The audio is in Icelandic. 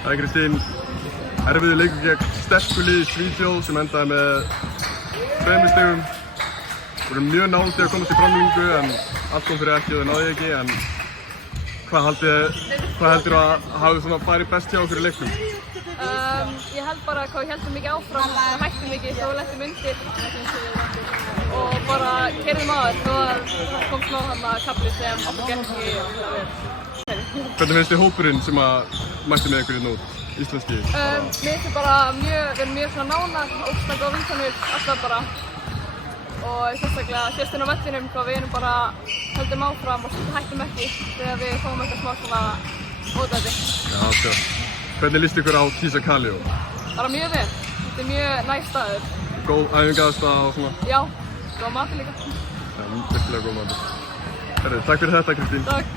Hæ Kristín, erfiður leikur gegn sterku liði Svíþjóð sem endaði með 2 stigum. Voru mjög nálægt í að komast í framlengingu en allt kom fyrir ekki og það náði ekki. En hvað heldur að hafi svona farið best hjá okkur í leiknum? Ég held bara hvað við heldum mikið áfram, við hættum mikið þó við lentum undir og bara keyrðum á þér þó að það kom smá þarna kafli sem okkur gekk ekki vel. Hvernig finnst þið hópurinn sem að mætti með ykkur hérna út, íslenski? Mér finnst við erum mjög svona nánar, ógeðslega góða vinkonur alltaf bara og sérstaklega sést inn á vellinum hvað við erum bara höldum áfram og hættum ekki þegar við fáum eitthvað smá svona ódæti. Já, sko. Hvernig líst ykkur á Kisa Kalíó? Bara mjög vel, þetta er mjög næs staður. Góð æfingaðastaða og svona? Já, góð matur líka. Já, virkilega góð matur. Herru, takk fyrir þetta Kristín. Takk.